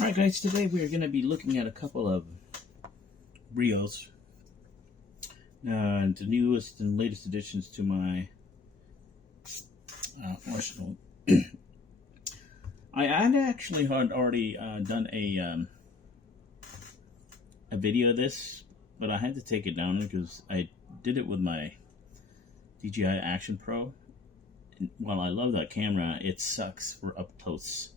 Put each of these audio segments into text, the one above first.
Alright guys, today we're going to be looking at a couple of reels, the newest and latest additions to my arsenal. I had actually already done a video of this, but I had to take it down because I did it with my DJI Action Pro. And while I love that camera, it sucks for up close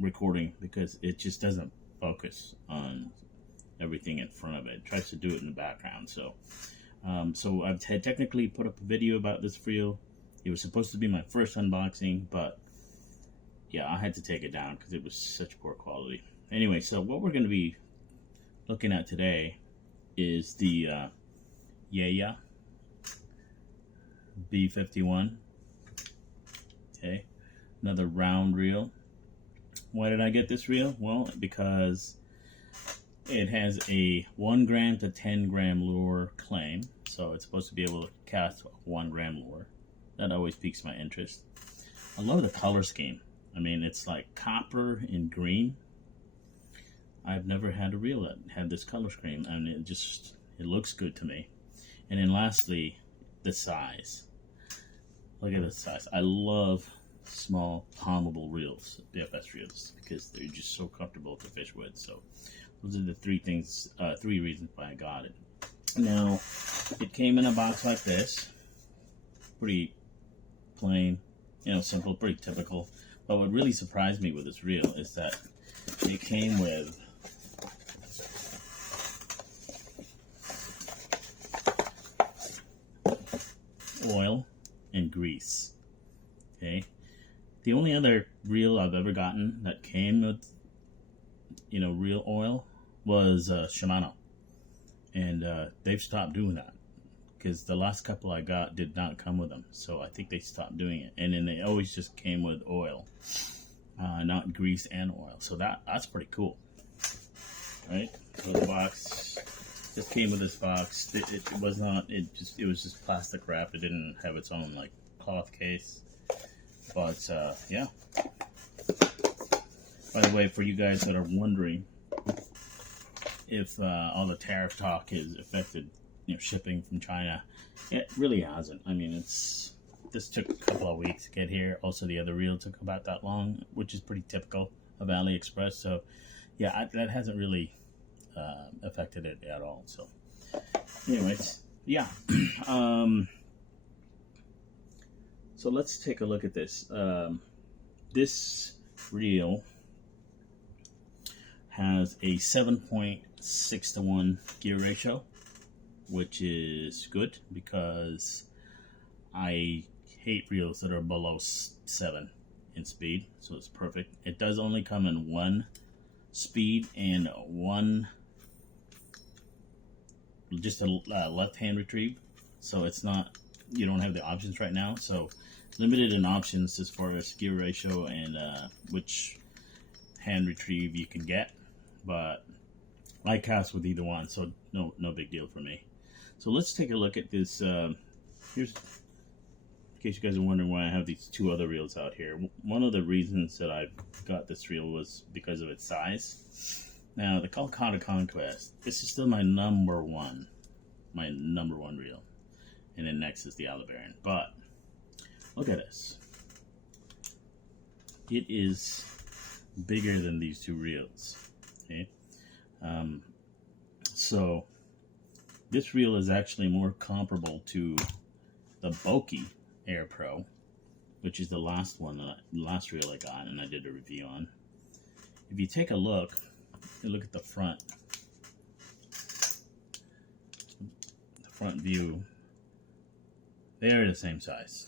recording because it just doesn't focus on everything in front of it. It tries to do it in the background. So I've technically put up a video about this reel. It was supposed to be my first unboxing, but yeah, I had to take it down because it was such poor quality. Anyway, so what we're going to be looking at today is the Yeya B51. Okay, another round reel. Why did I get this reel? Well, because it has a 1 gram to 10 gram lure claim, so it's supposed to be able to cast a 1 gram lure. That always piques my interest. I love the color scheme. I mean, it's like copper and green. I've never had a reel that had this color scheme, and it looks good to me. And then lastly, the size. Look at the size. I love small palmable reels, BFS reels, because they're just so comfortable to fish with. So those are the three reasons why I got it. Now, it came in a box like this, pretty plain, simple, pretty typical. But what really surprised me with this reel is that it came with oil and grease. Okay. The only other reel I've ever gotten that came with, real oil was Shimano. And they've stopped doing that because the last couple I got did not come with them. So I think they stopped doing it. And then they always just came with oil, not grease and oil. So that's pretty cool. Right? So the box just came with this box. It was just plastic wrap. It didn't have its own like cloth case. But yeah. By the way, for you guys that are wondering if all the tariff talk has affected shipping from China, it really hasn't. I mean, this took a couple of weeks to get here. Also, the other reel took about that long, which is pretty typical of AliExpress. So yeah, that hasn't really affected it at all. So anyways, yeah. So let's take a look at this. This reel has a 7.6 to 1 gear ratio, which is good because I hate reels that are below 7 in speed, so it's perfect. It does only come in 1 speed and 1 just a left-hand retrieve, so it's not, you don't have the options right now, so limited in options as far as gear ratio and which hand retrieve you can get, but I cast with either one, so no big deal for me. So let's take a look at this. Here's, in case you guys are wondering why I have these 2 other reels out here. One of the reasons that I got this reel was because of its size. Now, the Calcutta Conquest, this is still my number one reel, and then next is the Alabarian. But look at this. It is bigger than these 2 reels. Okay, so this reel is actually more comparable to the bulky Air Pro, which is the last reel I got and I did a review on. If you take a look at the front view, they are the same size.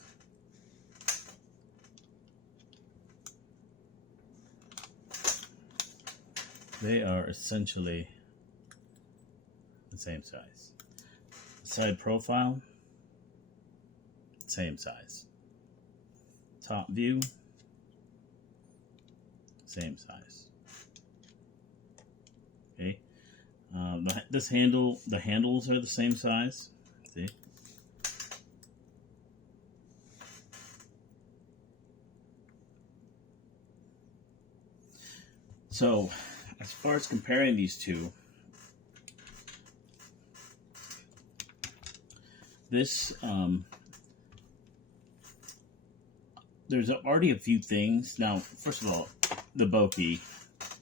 They are essentially the same size. Side profile, same size. Top view, same size. Okay. The handles are the same size. See? So as far as comparing these two, this there's already a few things. Now, first of all, the Boki,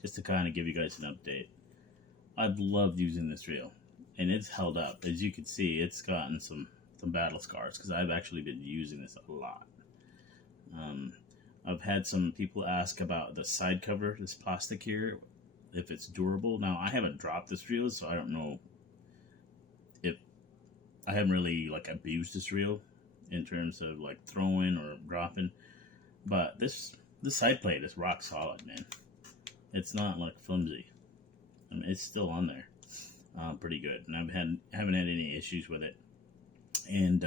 just to kind of give you guys an update, I've loved using this reel, and it's held up. As you can see, it's gotten some battle scars because I've actually been using this a lot. I've had some people ask about the side cover, this plastic here, if it's durable. Now, I haven't dropped this reel, so I don't know if I haven't really like abused this reel in terms of like throwing or dropping. But this side plate is rock solid, man. It's not like flimsy. I mean, it's still on there, pretty good, and haven't had any issues with it. And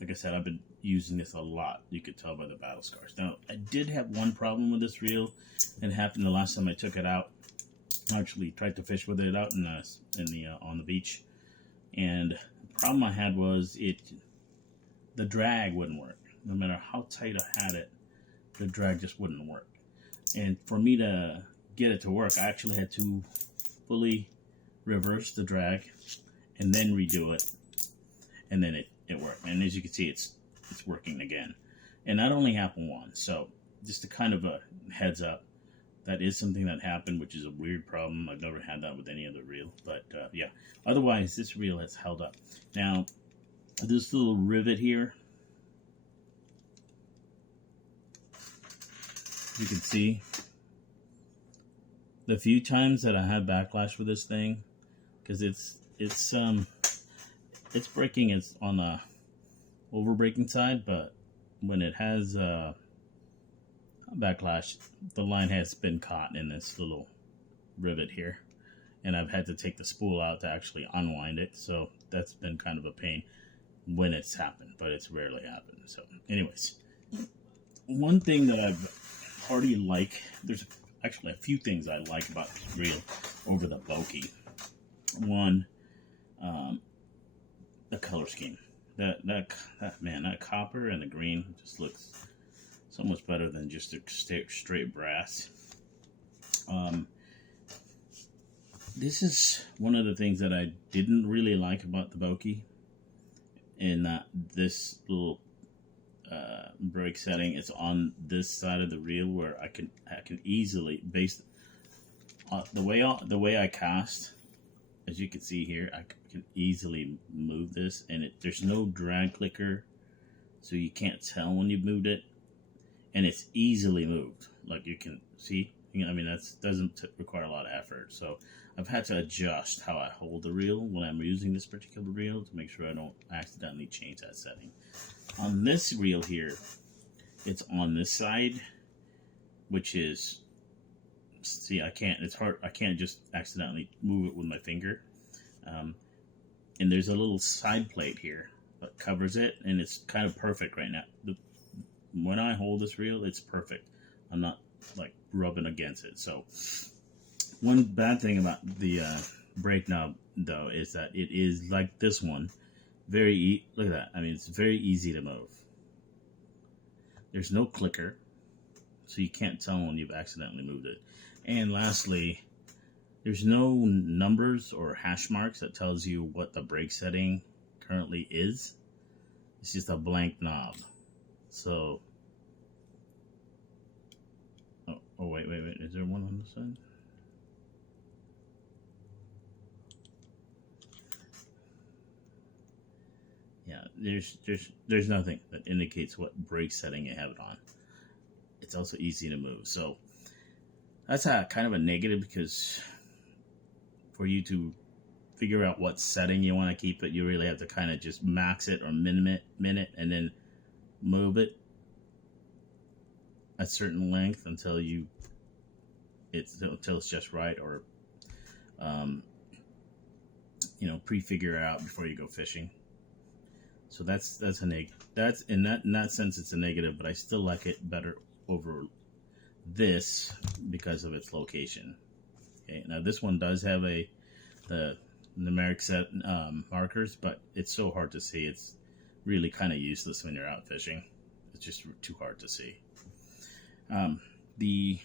like I said, I've been using this a lot. You could tell by the battle scars. Now, I did have one problem with this reel. It happened the last time I took it out. I actually tried to fish with it out on the beach, and the problem I had was the drag wouldn't work. No matter how tight I had it, the drag just wouldn't work. And for me to get it to work, I actually had to fully reverse the drag and then redo it, and then it worked. And as you can see, it's working again. And that only happened once. So just a kind of a heads up, that is something that happened, which is a weird problem. I've never had that with any other reel. But yeah, otherwise this reel has held up. Now, this little rivet here, you can see the few times that I had backlash with this thing, because it's breaking. It's on the over breaking side, but when it has backlash, the line has been caught in this little rivet here, and I've had to take the spool out to actually unwind it. So that's been kind of a pain when it's happened, but it's rarely happened. So anyways, one thing that I've already there's actually a few things I like about this reel over the Boki. One, the color scheme. That copper and the green just looks so much better than just a straight brass. This is one of the things that I didn't really like about the Boki, in that this little brake setting is on this side of the reel, where I can easily, based on the way I cast, as you can see here, I can easily move this, and there's no drag clicker, so you can't tell when you've moved it, and it's easily moved. Like you can see, I mean, that doesn't require a lot of effort. So I've had to adjust how I hold the reel when I'm using this particular reel to make sure I don't accidentally change that setting. On this reel here, it's on this side, which is, see, it's hard, I can't just accidentally move it with my finger. And there's a little side plate here that covers it, and it's kind of perfect right now. When I hold this reel, it's perfect. I'm not like rubbing against it. So one bad thing about the brake knob, though, is that it is like this one. Look at that. I mean, it's very easy to move. There's no clicker, so you can't tell when you've accidentally moved it. And lastly, there's no numbers or hash marks that tells you what the brake setting currently is. It's just a blank knob. So, oh wait, is there one on the side? Yeah, there's nothing that indicates what brake setting you have it on. It's also easy to move. So that's kind of a negative, because for you to figure out what setting you want to keep it, you really have to kind of just max it or min it, and then move it a certain length until it's just right, or pre-figure it out before you go fishing. So that's in that sense it's a negative, but I still like it better over this because of its location. Okay, now this one does have the numeric set markers, but it's so hard to see. It's really kind of useless when you're out fishing. It's just too hard to see. The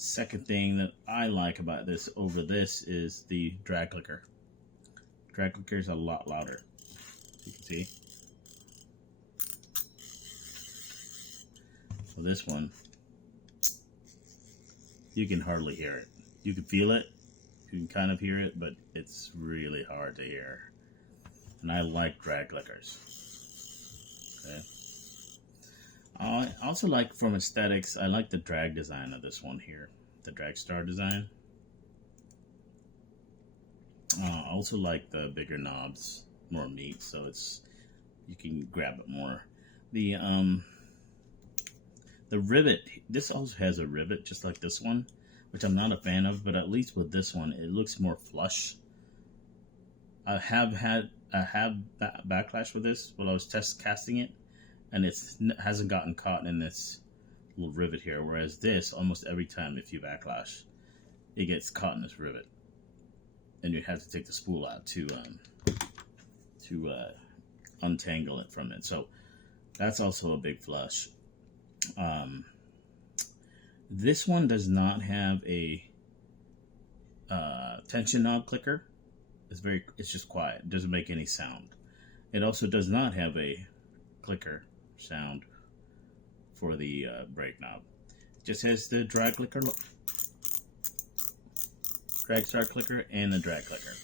Second thing that I like about this over this is the drag clicker. Drag clicker is a lot louder. You can see. So this one, you can hardly hear it. You can feel it. You can kind of hear it, but it's really hard to hear. And I like drag clickers. Okay. I also like, from aesthetics, I like the drag design of this one here, the drag star design. I also like the bigger knobs, more meat, so it's, you can grab it more. The rivet, this also has a rivet just like this one, which I'm not a fan of, but at least with this one, it looks more flush. I have backlash with this while I was test casting it, and it hasn't gotten caught in this little rivet here, whereas this, almost every time if you backlash, it gets caught in this rivet, and you have to take the spool out to untangle it from it. So that's also a big flush. This one does not have a tension knob clicker. It's just quiet. It doesn't make any sound. It also does not have a clicker sound for the brake knob. It just has the drag clicker, drag start clicker, and the drag clicker,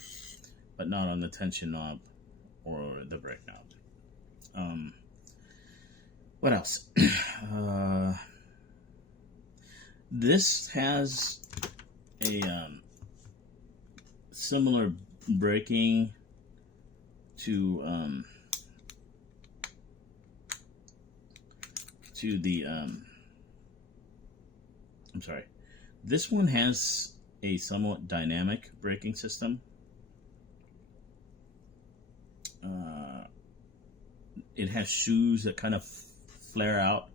but not on the tension knob or the brake knob. What else? This has a similar braking to the I'm sorry. This one has a somewhat dynamic braking system. It has shoes that kind of flare out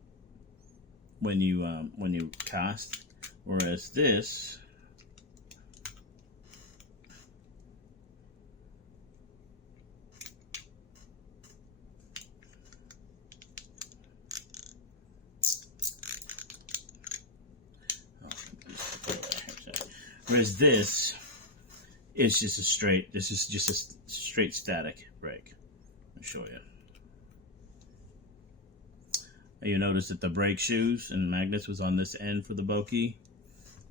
when you cast, whereas this is just a straight. This is just a straight static brake. I'll show you. You notice that the brake shoes and magnets was on this end for the Boki.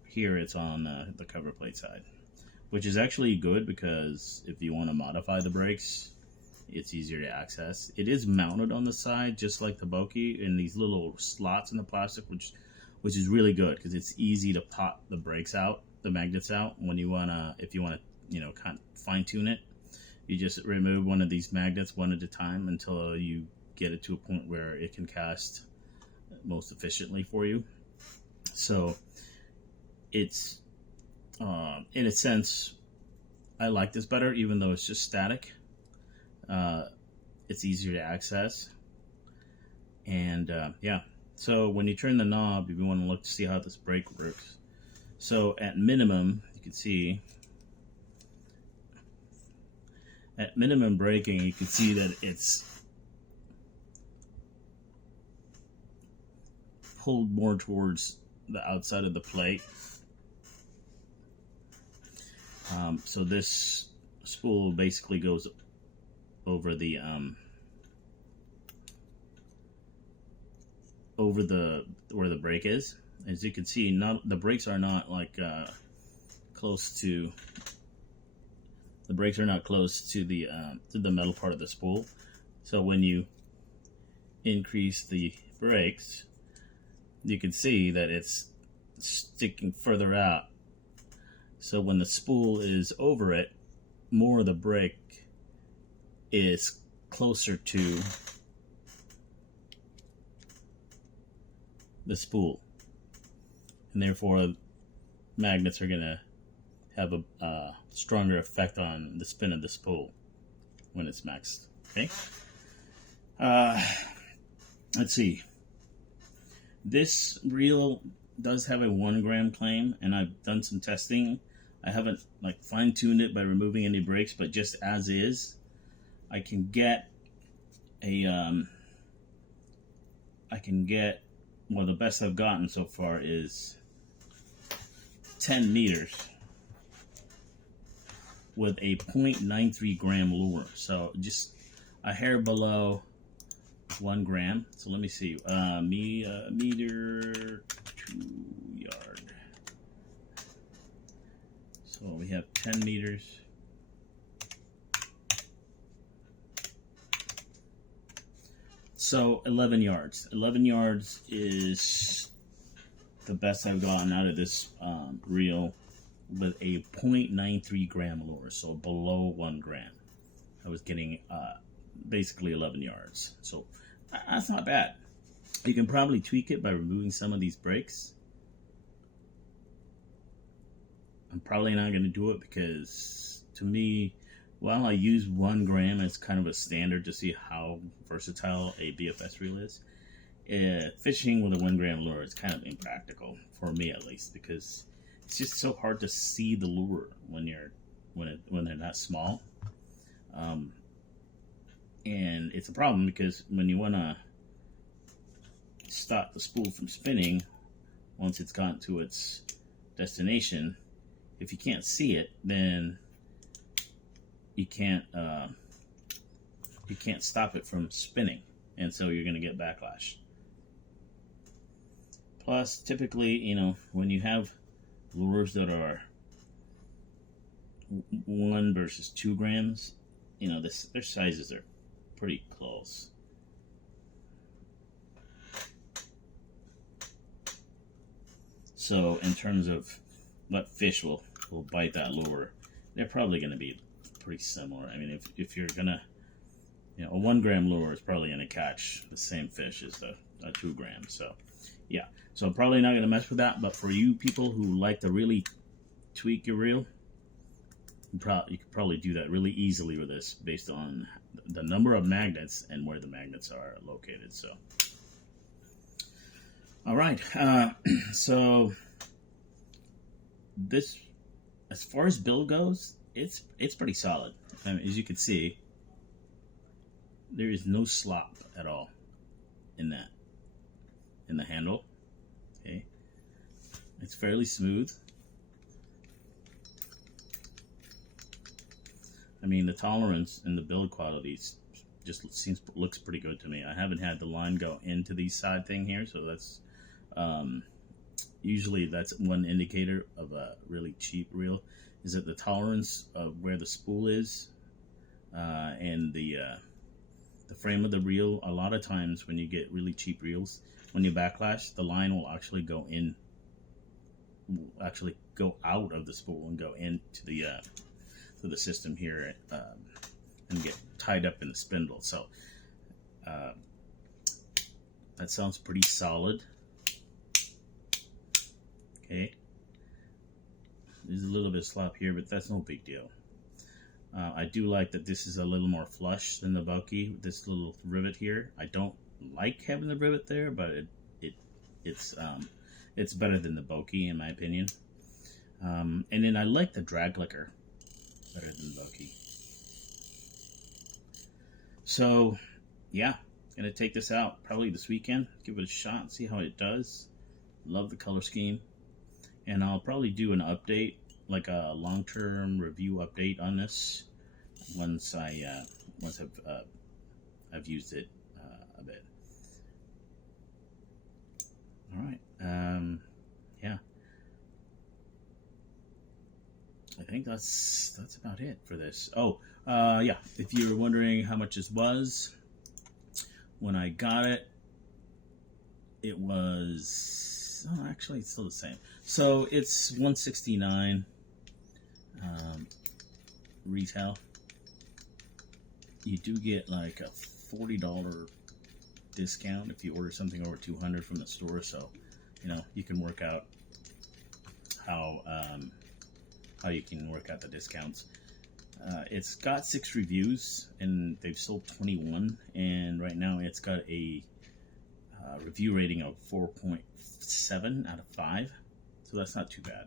Here it's on the cover plate side, which is actually good because if you want to modify the brakes, it's easier to access. It is mounted on the side just like the Boki in these little slots in the plastic, which is really good because it's easy to pop the brakes out, the magnets out when you wanna, if you wanna, kind of fine tune it. You just remove one of these magnets one at a time until you get it to a point where it can cast most efficiently for you. So it's in a sense, I like this better, even though it's just static. It's easier to access, and yeah. So when you turn the knob, if you want to look to see how this brake works, so at minimum, you can see at minimum braking, you can see that it's pulled more towards the outside of the plate. So this spool basically goes over the where the brake is. As you can see, the brakes are not like close to the metal part of the spool. So when you increase the brakes, you can see that it's sticking further out. So when the spool is over it, more of the brake is closer to the spool, and therefore magnets are going to have a stronger effect on the spin of the spool when it's maxed. Okay. Let's see. This reel does have a 1 gram claim, and I've done some testing. I haven't fine-tuned it by removing any brakes, but just as is, I can get well, the best I've gotten so far is 10 meters with a 0.93 gram lure. So just a hair below 1 gram. So let me see. Meter to yard. So we have 10 meters. So 11 yards. 11 yards is the best I've gotten out of this reel with a 0.93 gram lure. So below 1 gram. I was getting basically 11 yards. So that's not bad. You can probably tweak it by removing some of these brakes. I'm probably not going to do it because, to me, while I use 1 gram as kind of a standard to see how versatile a BFS reel is, fishing with a 1 gram lure is kind of impractical, for me at least, because it's just so hard to see the lure when they're that small. And it's a problem because when you want to stop the spool from spinning once it's gotten to its destination, if you can't see it, then you can't stop it from spinning, and so you're going to get backlash. Plus, typically, you know, when you have lures that are 1 versus 2 grams, you know, their sizes are pretty close. So in terms of what fish will bite that lure, they're probably going to be pretty similar. I mean, if you're gonna, you know, a 1 gram lure is probably going to catch the same fish as a 2 gram. So yeah, so I'm probably not going to mess with that. But for you people who like to really tweak your reel, you could probably do that really easily with this based on the number of magnets and where the magnets are located. So all right, so this, as far as build goes, it's pretty solid. I mean, as you can see, there is no slop at all in the handle. Okay, it's fairly smooth. I mean, the tolerance and the build quality just looks pretty good to me. I haven't had the line go into the side thing here, so that's usually that's one indicator of a really cheap reel, is that the tolerance of where the spool is and the frame of the reel. A lot of times when you get really cheap reels, when you backlash, the line will actually go out of the spool and go into the system here and get tied up in the spindle. So that sounds pretty solid. Okay, there's a little bit of slop here, but that's no big deal. I do like that this is a little more flush than the bulky. This little rivet here, I don't like having the rivet there, but it's better than the bulky in my opinion. And then I like the drag clicker better than the bulky. So yeah, gonna take this out probably this weekend, give it a shot, see how it does. Love the color scheme. And I'll probably do an update, like a long-term review update on this once I've used it a bit. All right. Yeah. I think that's about it for this. Oh, yeah. If you were wondering how much this was, when I got it, it was, oh, actually it's still the same. So it's $169 retail. You do get like a $40 discount if you order something over $200 from the store. So, you know, you can work out how you can work out the discounts. It's got 6 reviews and they've sold 21, and right now it's got a review rating of 4.7 out of 5, so that's not too bad.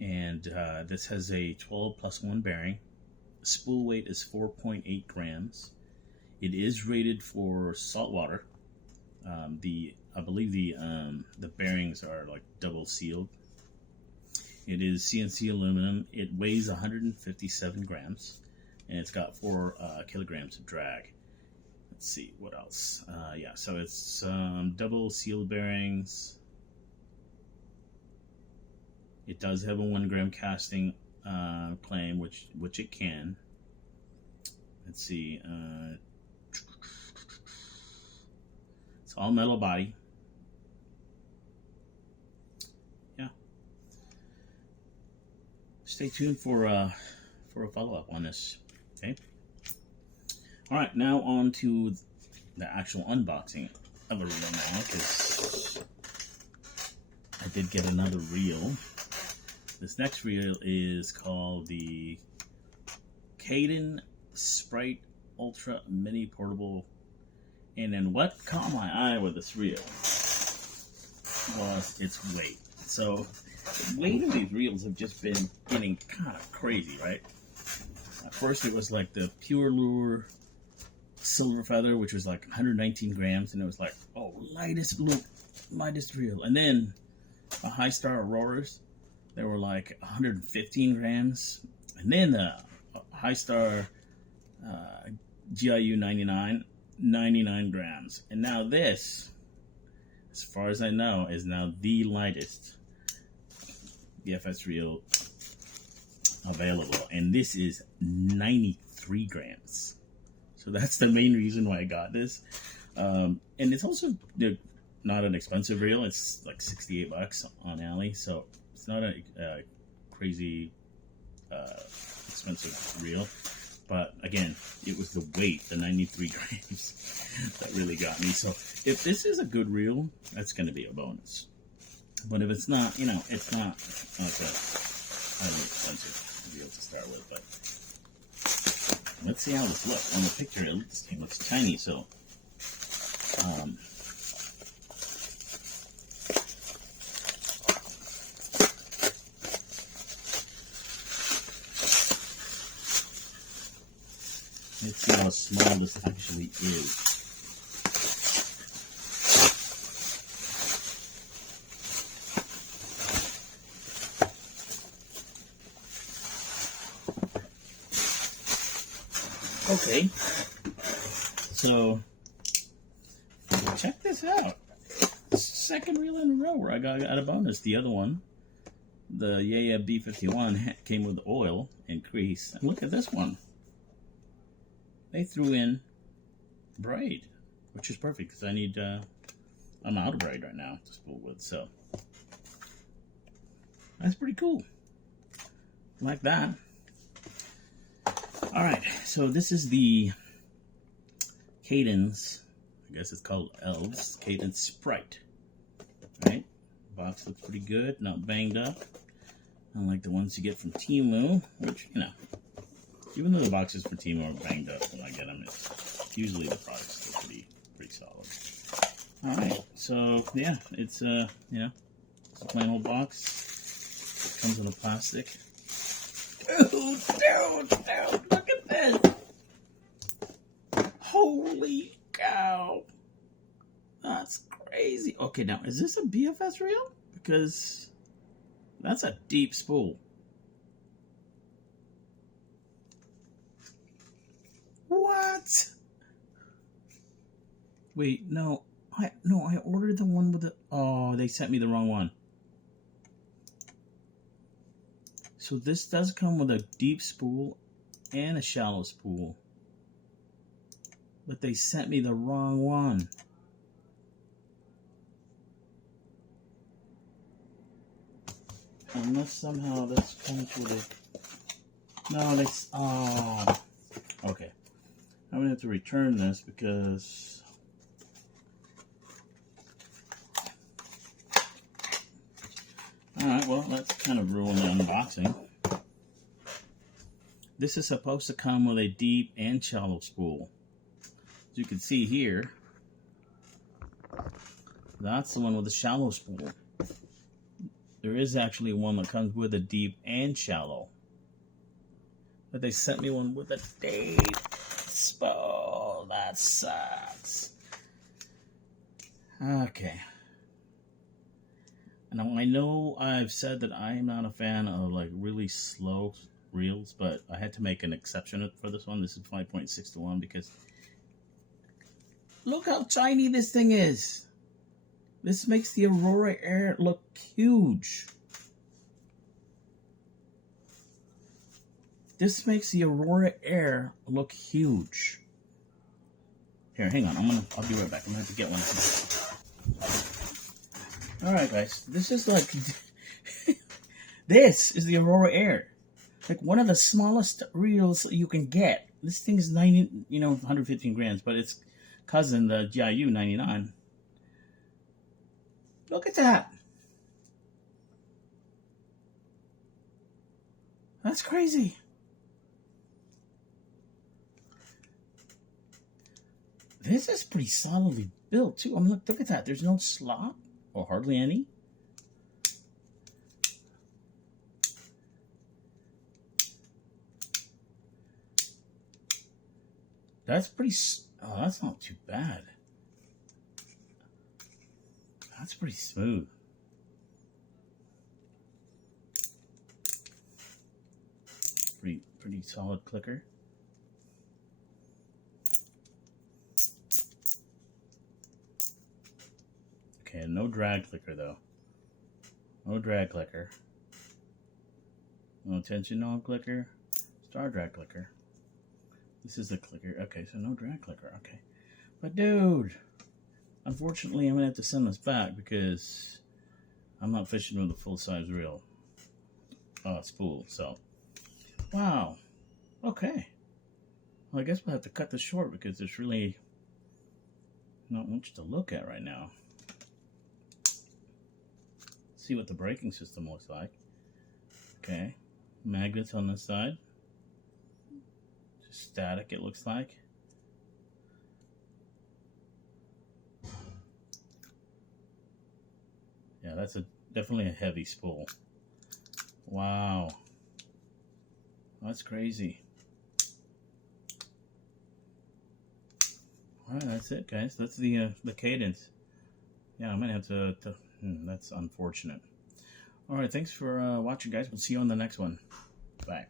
And this has a 12+1 bearing. Spool weight is 4.8 grams. It is rated for saltwater. I believe the bearings are like double sealed, It is CNC aluminum. It weighs 157 grams, and it's got 4 kilograms of drag. Let's see what else. Yeah, so it's double seal bearings. It does have a 1 gram casting claim, which it can. Let's see. It's all metal body. Yeah. Stay tuned for a follow-up on this. Okay. All right, now on to the actual unboxing of a reel now, because I did get another reel. This next reel is called the Cadence Sprite Ultra Mini Portable. And then what caught my eye with this reel was its weight. So the weight of these reels have just been getting kind of crazy, right? At first it was like the Pure Lure Silver Feather, which was like 119 grams, and it was like, oh, lightest reel. And then the High Star Auroras, they were like 115 grams. And then the High Star GIU 99 grams. And now this, as far as I know, is now the lightest BFS reel available. And this is 93 grams. So that's the main reason why I got this. And it's also not an expensive reel. It's like $68 on Ali. So it's not a crazy expensive reel. But again, it was the weight, the 93 grams, that really got me. So if this is a good reel, that's going to be a bonus. But if it's not, you know, it's not like a highly expensive reel to start with. But let's see how this looks. On the picture, this thing looks tiny. So let's see how small this actually is. Okay, so check this out. Second reel in a row where I got a bonus. The other one, the Yeya B51, came with oil and grease. And look at this one. They threw in braid, which is perfect because I need, I'm out of braid right now to spool with, so that's pretty cool. Like that. All right, so this is the Cadence, I guess it's called Elves, Cadence Sprite, right? Box looks pretty good, not banged up, unlike the ones you get from Temu, which, you know, even though the boxes for Temu are banged up when I get them, it's usually the product's still pretty solid. All right, so yeah, it's you know, it's a plain old box. It comes in a plastic. Dude, look at this! Holy cow! That's crazy. Okay, now is this a BFS reel? Because that's a deep spool. What? Wait, no. I ordered the one with the... Oh, they sent me the wrong one. So this does come with a deep spool and a shallow spool. But they sent me the wrong one. Unless somehow this comes with a... No, they... Oh. Okay. I'm going to have to return this because... Alright, well, that's kind of ruined the unboxing. This is supposed to come with a deep and shallow spool. As you can see here, that's the one with the shallow spool. There is actually one that comes with a deep and shallow. But they sent me one with a deep spool. That sucks. Okay. Now I know I've said that I am not a fan of like really slow reels, but I had to make an exception for this one. This is 5.6 to 1 because look how tiny this thing is. This makes the Aurora Air look huge. This makes the Aurora Air look huge. Here, hang on. I'll be right back. I'm gonna have to get one. Alright guys, this is like this is the Aurora Air. Like one of the smallest reels you can get. This thing is 115 grams, but its cousin, the GIU 99. Look at that. That's crazy. This is pretty solidly built too. I mean, look at that. There's no slop or hardly any. That's pretty. Oh, that's not too bad. That's pretty smooth. Pretty solid clicker. Okay, no drag clicker though. No drag clicker. No tension knob clicker. Star drag clicker. This is the clicker. Okay, so no drag clicker. Okay. But dude, unfortunately I'm gonna have to send this back because I'm not fishing with a full size reel spool. So wow. Okay. Well, I guess we'll have to cut this short because there's really not much to look at right now. See what the braking system looks like. Okay, magnets on this side. Just static, it looks like. Yeah, that's definitely a heavy spool. Wow, that's crazy. All right, that's it, guys. That's the Cadence. Yeah, I might have to that's unfortunate. All right, thanks for watching, guys. We'll see you on the next one. Bye.